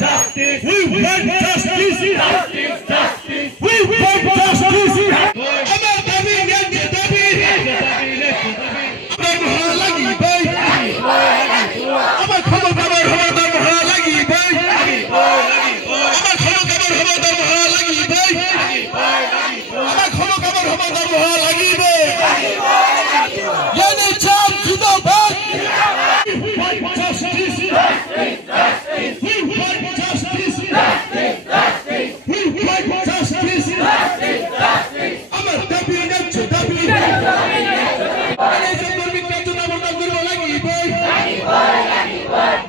justice. We want justice. Justice, justice. We want justice. Amar dabi nete dabi. Amar lagi boy. Amar kholo kabar hama lagi boy. Amar kholo kabar hama lagi boy. Amar kholo kabar hama lagi boy. Yani cham zindabad. We want justice. Justice. We want justice. Justice. Justice. We want justice. Justice. Justice. Amar dabi nete dabi.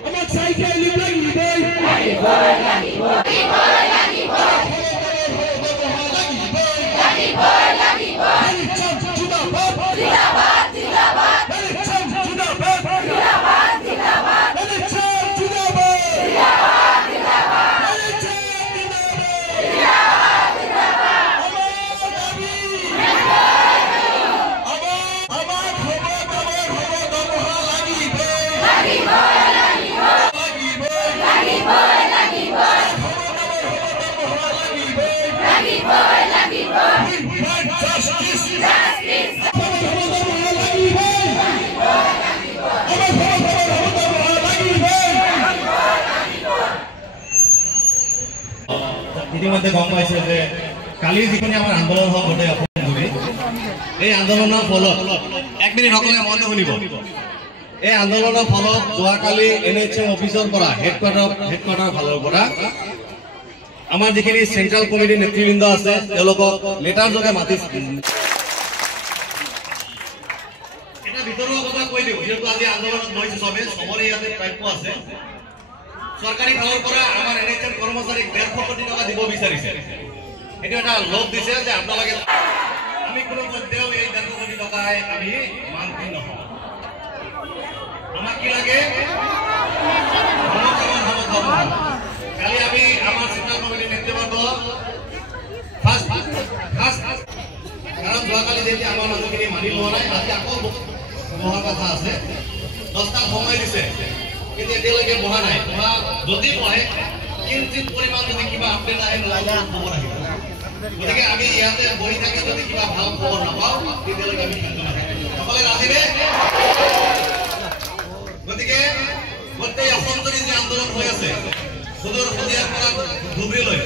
Amar cycle lagi boy. ইতিমধ্যে গম পাইছে যে কালি যিখিনি আমাৰ আন্দোলন হল গোটেই অসম জুৰি এই আন্দোলনৰ ফলত এক মিনিট সকলে মনে শুনিব এই আন্দোলনৰ ফলত যোৱাকালি NHM অফিচৰ পৰা হেডকোৱাৰ্টাৰ ফালৰ পৰা আমাৰ যিখিনি চেন্ট্ৰেল কমিটিৰ নেতৃবৃন্দ আছে তেওঁলোকক লেটাৰ যোগে মাতিছে এটা ভিতৰুৱা কথা কৈ দিওঁ যেহেতু আজি আন্দোলনত গৈছে সবৰে ইয়াতে প্ৰাপ্য আছে সৰকাৰি ফালৰ পৰা আমাৰ NHM কৰ্মচাৰীক 150 কোটি টকা দিব বিচাৰিছে এটো এটা লোভ দিছে যে আপোনালোকে আমি কোনো পদ্ধতিও এই 150 কোটি টকাই আমি মানতি নহওঁ আমাক কি লাগে কালি আমি আমাৰ চেন্ট্ৰেল কমিটিৰ নেতৃবৃন্দ ফাৰ্স্ট কাৰণ যোৱাকালি যেতিয়া আমাৰ মানুহখিনি মানি লোৱা নাই আজি আকৌ বহাৰ কথা আছে 10টা সময় দিছে কিন্তু এতিয়ালৈকে বহা নাই বহা যদি বহে কিঞ্চিত পৰিমাণ যদি কিবা আপডেট আহে নহ'লে খবৰ আহিব গতিকে আমি ইয়াতে বহি থাকি যদি কিবা ভাল খবৰ নাপাওঁ তেতিয়ালৈকে আমি শান্ত নাথাকিম সকলে ৰাজিবে গতিকে গোটেই অসম জুৰি যে আন্দোলন হৈ আছে সুদূৰ শদিয়াৰ পৰা ধুবুৰীলৈ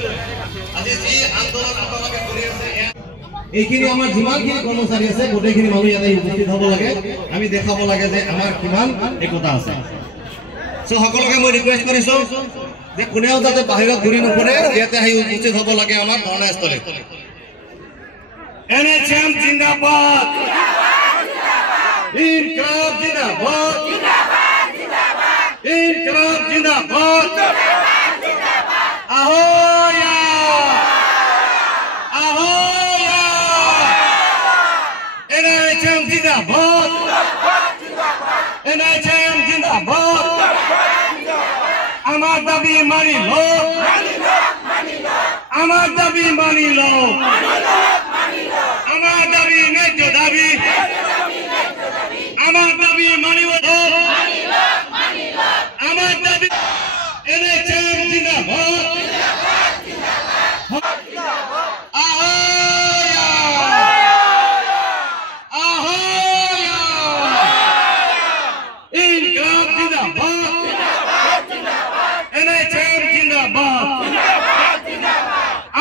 আজি যি আন্দোলন আপোনালোকে কৰি আছে এইখিনি আমাৰ যিমানখিনি কৰ্মচাৰী আছে গোটেইখিনি মানুহ ইয়াতে উপস্থিত হ'ব লাগে আমি দেখাব লাগে যে আমাৰ কিমান একতা আছে সো সকলোকে মই ৰিকুৱেষ্ট কৰিছো যে কোনেও যাতে বাহিৰত ঘূৰি নুফুৰে ইয়াতে আহি উপস্থিত হ'ব লাগে আমাৰ ধৰ্ণাস্থলীত NHM জিন্দাবাদ ইনকলাব জিন্দাবাদ ইনকলাব জিন্দাবাদ ahoya ahoya NHM জিন্দাবাদ NHM জিন্দাবাদ আমার দাবি মানি লো আমার দাবি মানি লো আমার দাবি ন্যায্য দাবি আমার দাবি মানিব আমার দাবি NHM জিন্দাবাদ ahoya ahoya ইনকলাব জিন্দাবাদ NHM জিন্দাবাদ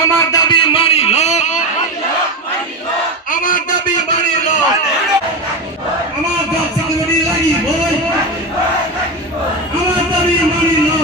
আমার দাবি মানি লো আমার দাবি মানি লো আমার জব সিকিউরিটি লাগিবই আমার দাবি মানি লো